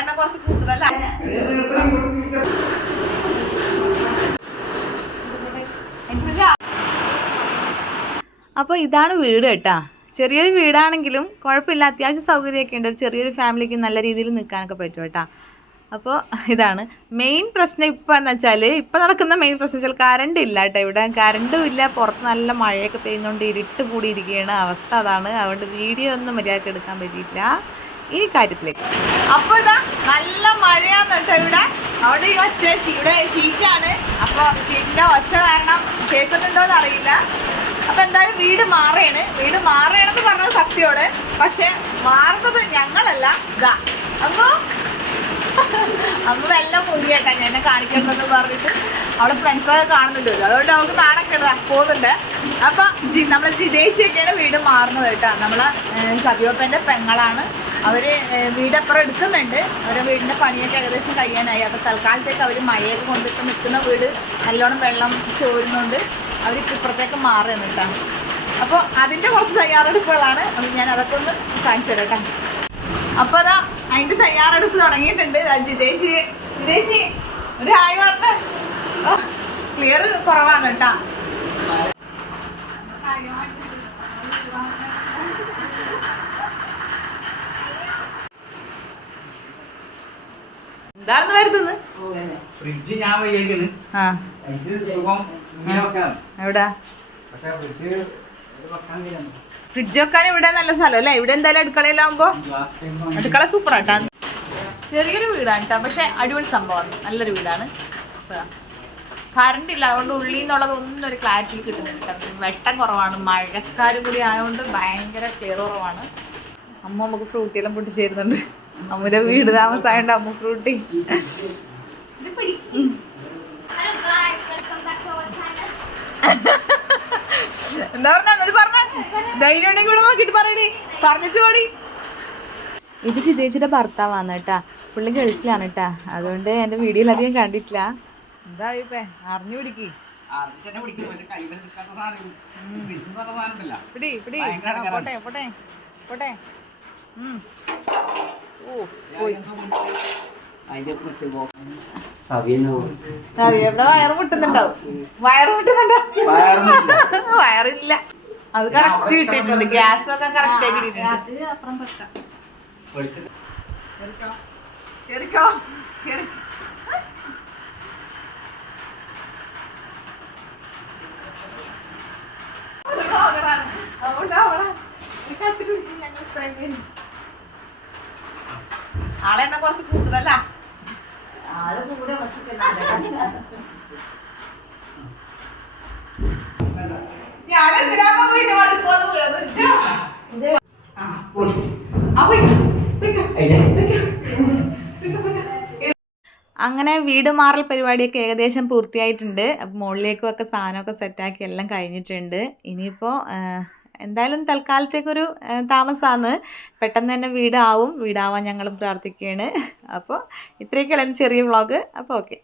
ആളെണ്ണ കുറച്ച് കൂടുതലല്ല? അപ്പോൾ ഇതാണ് വീട് കേട്ടാ. ചെറിയൊരു വീടാണെങ്കിലും കുഴപ്പമില്ല അത്യാവശ്യം സൗകര്യമൊക്കെ ഉണ്ട്. ചെറിയൊരു ഫാമിലിക്ക് നല്ല രീതിയിൽ നിൽക്കാനൊക്കെ പറ്റും കേട്ടാ. അപ്പോൾ ഇതാണ് മെയിൻ പ്രശ്നം ഇപ്പം എന്ന് വെച്ചാൽ ഇപ്പം നടക്കുന്ന മെയിൻ പ്രശ്നം വെച്ചാൽ കറണ്ട് ഇല്ല കേട്ടോ. ഇവിടെ കറണ്ടും ഇല്ല പുറത്ത് നല്ല മഴയൊക്കെ പെയ്യുന്നതുകൊണ്ട് ഇരുട്ട് കൂടിയിരിക്കുകയാണ് അവസ്ഥ അതാണ്. അതുകൊണ്ട് വീഡിയോ ഒന്നും മര്യാദയ്ക്ക് എടുക്കാൻ പറ്റിയിട്ടില്ല. ഈ കാര്യത്തിലേക്ക്. അപ്പോൾ ഇതാ നല്ല മഴയാന്ന് കേട്ടോ ഇവിടെ. അവിടെ ഈ ഒച്ച ഇവിടെ ഷീറ്റാണ്. അപ്പോൾ ഷീറ്റിന്റെ ഒച്ച കാരണം കേൾക്കുന്നുണ്ടോന്ന് അറിയില്ല. അപ്പൊ എന്തായാലും വീട് മാറേണ് വീട് മാറേണെന്ന് പറഞ്ഞത് സത്യോട് പക്ഷെ മാറുന്നത് ഞങ്ങളല്ല. ഇതാ അപ്പൊ അമ്മ എല്ലാം മുറിയേട്ടാ ഞാൻ എന്നെ കാണിക്കണമെന്ന് പറഞ്ഞിട്ട്. അവിടെ ഫ്രണ്ട്സൊക്കെ കാണുന്നുണ്ട്. അതുകൊണ്ട് അവൾക്ക് നാടൊക്കെ പോകുന്നുണ്ട്. അപ്പൊ നമ്മൾ ജിതേച്ചിയൊക്കെയാണ് വീട് മാറുന്നത് കേട്ടോ. നമ്മളെ സബിയോപ്പന്റെ പെങ്ങളാണ്. അവർ വീടപ്പുറം എടുക്കുന്നുണ്ട്. അവരുടെ വീടിന്റെ പണിയൊക്കെ ഏകദേശം കഴിയാനായി. അപ്പൊ തൽക്കാലത്തേക്ക് അവർ മഴയൊക്കെ കൊണ്ടിട്ട് നിൽക്കുന്ന വീട് നല്ലോണം വെള്ളം ചോരുന്നുണ്ട്. അവർക്ക് ഇപ്പുറത്തേക്ക് മാറുകയാണ് കേട്ടോ. അപ്പോൾ അതിന്റെ കുറച്ച് തയ്യാറെടുപ്പുകളാണ്. ഞാൻ അതൊക്കെ ഒന്ന് കാണിച്ചു തരാം അപ്പൊ അതാ അതിന്റെ തയ്യാറെടുപ്പ് തുടങ്ങിയിട്ടുണ്ട്. ജിതേച്ചി ജിതേച്ചി ഒരു ഹായ് ക്ലിയർ കുറവാണ് കേട്ടാ. എന്താണെന്ന് വരുന്നത് ഫ്രിഡ്ജ് ഞാൻ ഫ്രിഡ്ജ് എവിടാ? വെക്കാൻ ഇവിടെ നല്ല സ്ഥലം അല്ലേ? ഇവിടെ എന്തായാലും അടുക്കളയിലാവുമ്പോ അടുക്കള സൂപ്പർ ആട്ടാ. ചെറിയൊരു വീടാണ് കേട്ടോ പക്ഷെ അടിപൊളി സംഭവമാണ് നല്ലൊരു വീടാണ്. കറണ്ട് ഇല്ല. അതുകൊണ്ട് ഉള്ളിൽ നിന്നുള്ളത് ഒന്നും ഒരു ക്ലാരിറ്റി കിട്ടുന്നില്ല കേട്ടോ. വെട്ടം കുറവാണ്. മഴക്കാരും കൂടി ആയതുകൊണ്ട് ഭയങ്കര ക്ലിയർ കുറവാണ് അമ്മ നമുക്ക് ഫ്രൂട്ടിയെല്ലാം പൊട്ടിച്ചേരുന്നുണ്ട് അമ്മയുടെ വീട് താമസമായോണ്ട് അമ്മ ഫ്രൂട്ടി എന്താ പറഞ്ഞ? എന്നോട് പറഞ്ഞ. ധൈര്യം ഉണ്ടെങ്കിൽ ഇവിടെ നോക്കിട്ട് പറയണേ പറഞ്ഞിട്ട് പോടി ഇത് ചിതേച്ചിയുടെ ഭർത്താവാണ് കേട്ടാ. പുള്ളി ഗൾഫിലാണ് കേട്ടാ. അതുകൊണ്ട് എന്റെ വീഡിയോയിൽ അധികം കണ്ടിട്ടില്ല. എന്താ ഇപ്പേ അറിഞ്ഞു പിടിക്ക്. പിടി പിടി. പോട്ടെ പോട്ടെ പോട്ടെ. വയറ് മുട്ടുന്നുണ്ടാവും വയറ് വയറില്ല. അത് കറക്റ്റ് കിട്ടിയിട്ടുണ്ട്. ഗ്യാസ് ഒക്കെ കറക്റ്റ് ആയി കിട്ടിയിട്ടുണ്ട്. കേറിക്കോ. കേറിക്കോ. കേറി ആളെണ്ണ കുറച്ച് കൂടുതലാ? ഞാനെന്തിനാണോ ഇതിന്റെ വണ്ടി പോന്ന് വീഴുന്നത് വെച്ചാ? ആ, പോയി. ആ, പോയി. പോയിക്കോ. അങ്ങനെ വീട് മാറൽ പരിപാടിയൊക്കെ ഏകദേശം പൂർത്തിയായിട്ടുണ്ട്. അപ്പം മുകളിലേക്കും ഒക്കെ സാധനമൊക്കെ സെറ്റാക്കി എല്ലാം കഴിഞ്ഞിട്ടുണ്ട്. ഇനിയിപ്പോൾ എന്തായാലും തൽക്കാലത്തേക്കൊരു താമസമാണ് പെട്ടെന്ന് തന്നെ വീടാവും. വീടാവാൻ ഞങ്ങളും പ്രാർത്ഥിക്കുകയാണ്. അപ്പോൾ ഇത്രയൊക്കെയുള്ള ചെറിയ വ്ളോഗ്. അപ്പോൾ ഓക്കെ.